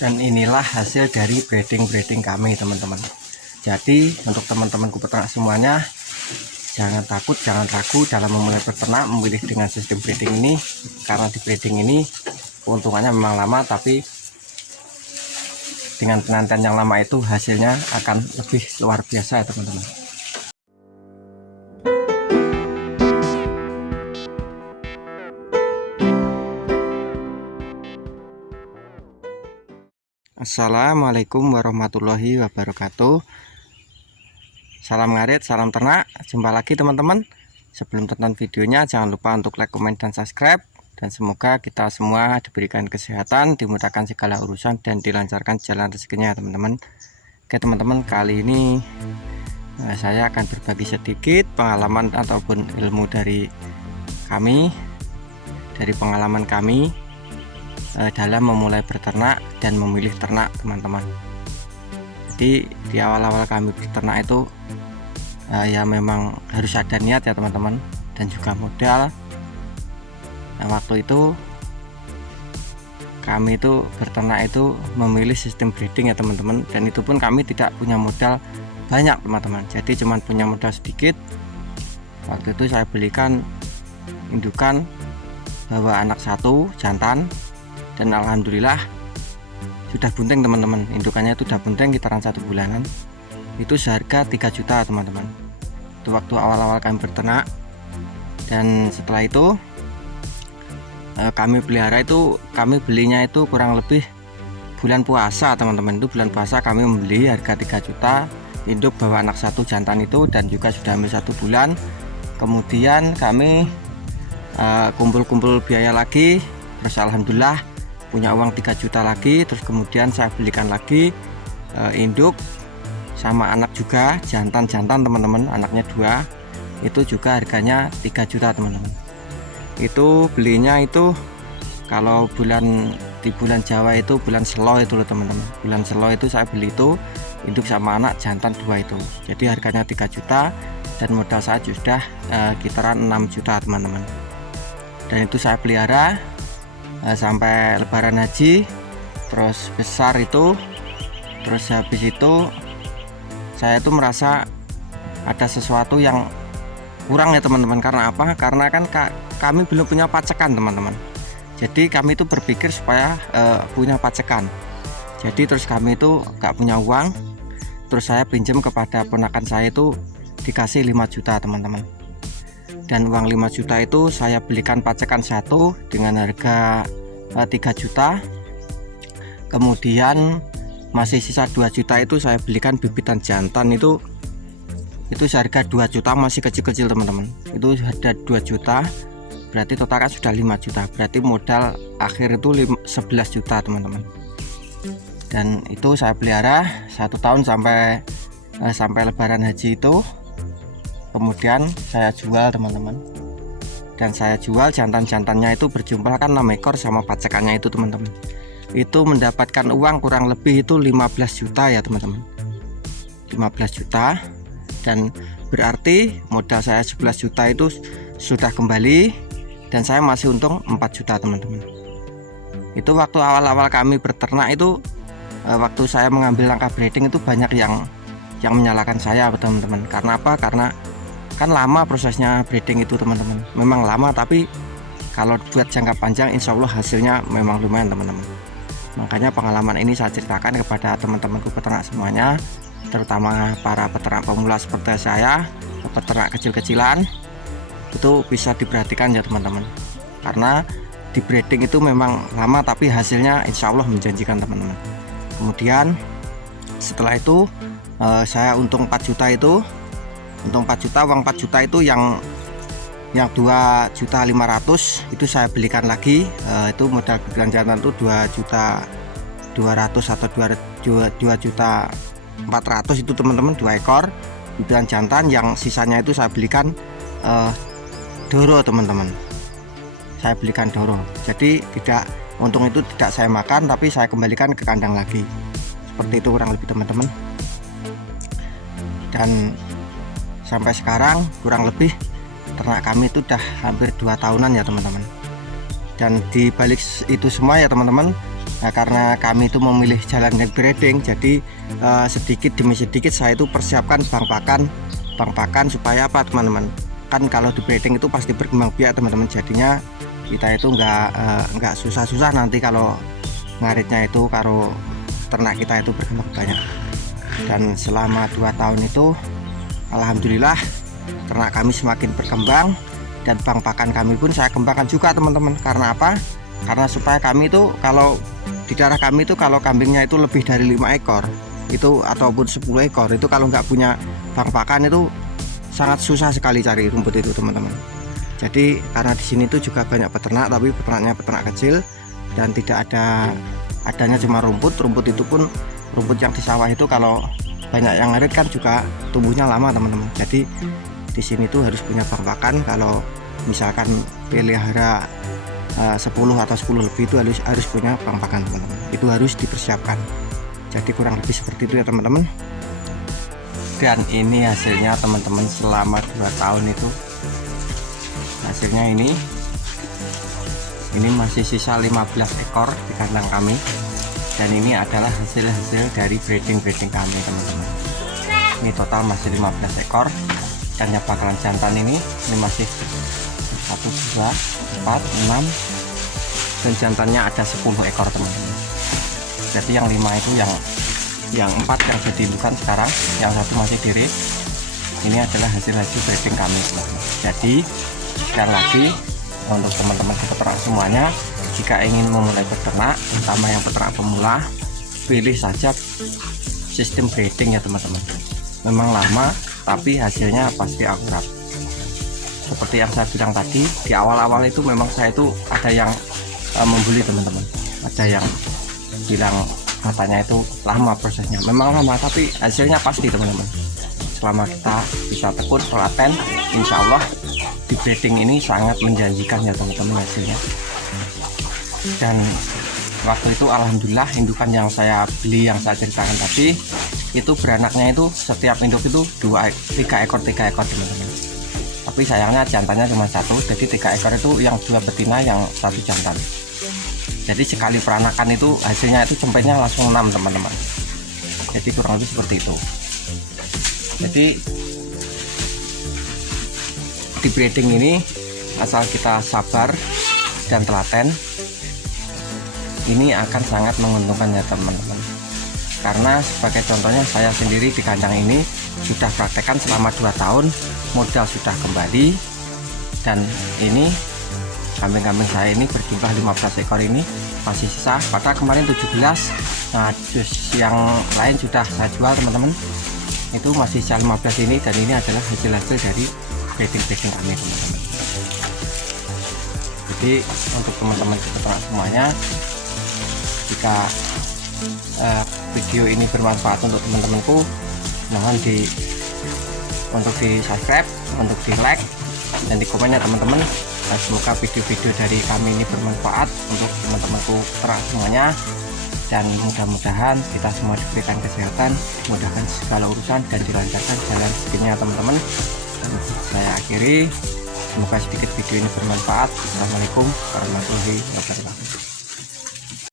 Dan inilah hasil dari breeding kami, teman-teman. Jadi untuk teman-temanku peternak semuanya, jangan takut, jangan ragu dalam memulai peternak memilih dengan sistem breeding ini, karena di breeding ini keuntungannya memang lama, tapi dengan penantian yang lama itu hasilnya akan lebih luar biasa ya teman-teman. Assalamualaikum warahmatullahi wabarakatuh. Salam ngarit, salam ternak. Jumpa lagi teman-teman. Sebelum tonton videonya, jangan lupa untuk like, komen, dan subscribe. Dan semoga kita semua diberikan kesehatan, dimudahkan segala urusan, dan dilancarkan jalan rezekinya teman-teman. Oke teman-teman, kali ini saya akan berbagi sedikit pengalaman ataupun ilmu dari pengalaman kami dalam memulai berternak dan memilih ternak teman-teman. Jadi di awal-awal kami berternak itu ya memang harus ada niat ya teman-teman, dan juga modal. Nah, waktu itu kami itu berternak itu memilih sistem breeding ya teman-teman, dan itu pun kami tidak punya modal banyak teman-teman, jadi cuma punya modal sedikit. Waktu itu saya belikan indukan bawa anak satu jantan, dan alhamdulillah sudah bunting teman-teman. Indukannya itu sudah bunting kitaran 1 bulanan, itu seharga 3 juta teman-teman. Itu waktu awal-awal kami berternak. Dan setelah itu kami pelihara itu, kami belinya itu kurang lebih bulan puasa teman-teman. Itu bulan puasa kami membeli harga 3 juta induk bawa anak satu jantan itu, dan juga sudah hamil 1 bulan. Kemudian kami kumpul-kumpul biaya lagi, terus alhamdulillah punya uang 3 juta lagi. Terus kemudian saya belikan lagi induk sama anak juga, jantan teman-teman, anaknya 2, itu juga harganya 3 juta teman-teman. Itu belinya itu kalau di bulan Jawa itu bulan Selo itu loh teman-teman. Bulan Selo itu saya beli itu induk sama anak jantan 2 itu, jadi harganya 3 juta, dan modal saya sudah kitaran 6 juta teman-teman. Dan itu saya pelihara sampai lebaran haji, terus besar itu. Terus habis itu saya itu merasa ada sesuatu yang kurang ya teman-teman. Karena apa? Karena kan kami belum punya pacekan teman-teman. Jadi kami itu berpikir supaya punya pacekan. Jadi terus kami itu gak punya uang, terus saya pinjam kepada ponakan saya itu dikasih 5 juta teman-teman. Dan uang 5 juta itu saya belikan pacekan satu dengan harga 3 juta. Kemudian masih sisa 2 juta itu saya belikan bibitan jantan itu seharga 2 juta, masih kecil-kecil teman-teman. Itu ada 2 juta, berarti total kan sudah 5 juta. Berarti modal akhir itu 11 juta teman-teman. Dan itu saya pelihara 1 tahun sampai lebaran haji itu. Kemudian saya jual teman-teman, dan saya jual jantan-jantannya itu berjumlah kan 6 ekor sama pacekannya itu teman-teman. Itu mendapatkan uang kurang lebih itu 15 juta ya teman-teman, 15 juta. Dan berarti modal saya 11 juta itu sudah kembali, dan saya masih untung 4 juta teman-teman. Itu waktu awal-awal kami berternak itu, waktu saya mengambil langkah breeding itu banyak yang menyalahkan saya teman-teman. Karena apa? Karena kan lama prosesnya breeding itu teman-teman, memang lama, tapi kalau buat jangka panjang insya Allah hasilnya memang lumayan teman-teman. Makanya pengalaman ini saya ceritakan kepada teman-temanku peternak semuanya, terutama para peternak pemula seperti saya, peternak kecil-kecilan. Itu bisa diperhatikan ya teman-teman, karena di breeding itu memang lama, tapi hasilnya insya Allah menjanjikan teman-teman. Kemudian setelah itu saya untung 4 juta itu. Untung 4 juta, uang 4 juta itu yang 2.500.000 itu saya belikan lagi. Itu modal bibitan jantan itu 2.200.000 atau 2.400.000 itu teman-teman, 2 ekor bibitan jantan. Yang sisanya itu saya belikan doro teman-teman, saya belikan doro. Jadi untung itu tidak saya makan, tapi saya kembalikan ke kandang lagi. Seperti itu kurang lebih teman-teman. Dan sampai sekarang kurang lebih ternak kami itu udah hampir 2 tahunan ya teman-teman. Dan di balik itu semua ya teman-teman, Nah, karena kami itu memilih jalan breeding, jadi sedikit demi sedikit saya itu persiapkan bang pakan supaya apa teman-teman, kan kalau di breeding itu pasti berkembang biak teman-teman, jadinya kita itu nggak susah-susah nanti kalau ngaritnya itu karo ternak kita itu berkembang banyak. Dan selama 2 tahun itu alhamdulillah ternak kami semakin berkembang, dan bang pakan kami pun saya kembangkan juga teman-teman. Karena apa? Karena supaya kami itu kalau di daerah kami itu kalau kambingnya itu lebih dari 5 ekor itu ataupun 10 ekor itu kalau nggak punya bang pakan itu sangat susah sekali cari rumput itu teman-teman. Jadi karena di sini tuh juga banyak peternak, tapi peternaknya peternak kecil dan tidak adanya cuma rumput itu pun rumput yang di sawah itu kalau banyak yang ngarit kan juga tumbuhnya lama teman-teman. Jadi di sini tuh harus punya bang pakan. Kalau misalkan pelihara 10 atau 10 lebih itu harus punya bang pakan teman-teman, itu harus dipersiapkan. Jadi kurang lebih seperti itu ya teman-teman. Dan ini hasilnya teman-teman selama 2 tahun itu hasilnya ini masih sisa 15 ekor di kandang kami, dan ini adalah hasil dari breeding kami teman-teman. Ini total masih 15 ekor, dan yang bakalan jantan ini masih 1, 2, 4, 6, dan jantannya ada 10 ekor teman-teman. Jadi yang 5 itu yang 4 yang jadi indukan sekarang, yang 1 masih diri. Ini adalah hasil breeding kami teman-teman. Jadi sekali lagi untuk teman-teman peternak semuanya, jika ingin memulai peternak, terutama yang peternak pemula, pilih saja sistem breeding ya teman-teman. Memang lama tapi hasilnya pasti akurat. Seperti yang saya bilang tadi, di awal-awal itu memang saya itu ada yang membuli teman-teman, ada yang bilang katanya itu lama prosesnya. Memang lama tapi hasilnya pasti teman-teman. Selama kita bisa tekun telaten, insya Allah di breeding ini sangat menjanjikan ya teman-teman hasilnya. Dan waktu itu alhamdulillah indukan yang saya beli, yang saya ceritakan tadi, itu beranaknya itu setiap induk itu 3 ekor teman-teman. Tapi sayangnya jantannya cuma 1, jadi 3 ekor itu yang 2 betina, yang 1 jantan. Jadi sekali peranakan itu hasilnya itu cempenya langsung 6 teman-teman. Jadi kurang lebih seperti itu. Jadi di breeding ini asal kita sabar dan telaten, ini akan sangat menguntungkan ya teman-teman. Karena sebagai contohnya saya sendiri di kandang ini sudah praktekkan selama 2 tahun, modal sudah kembali, dan ini kambing-kambing saya ini berjumlah 15 ekor ini masih sisa, pada kemarin 17. Nah jus yang lain sudah saya jual teman-teman, itu masih sisa 15 ini, dan ini adalah hasil dari breeding kami teman-teman. Jadi untuk teman-teman peternak semuanya, jika video ini bermanfaat untuk teman-temanku, mohon untuk di subscribe, untuk di like, dan di komen ya teman-teman. Semoga video-video dari kami ini bermanfaat untuk teman-temanku peternak semuanya, dan mudah-mudahan kita semua diberikan kesehatan, dimudahkan segala urusan, dan dilancarkan jalan rezekinya teman-teman. Saya akhiri, semoga sedikit video ini bermanfaat. Assalamualaikum warahmatullahi wabarakatuh.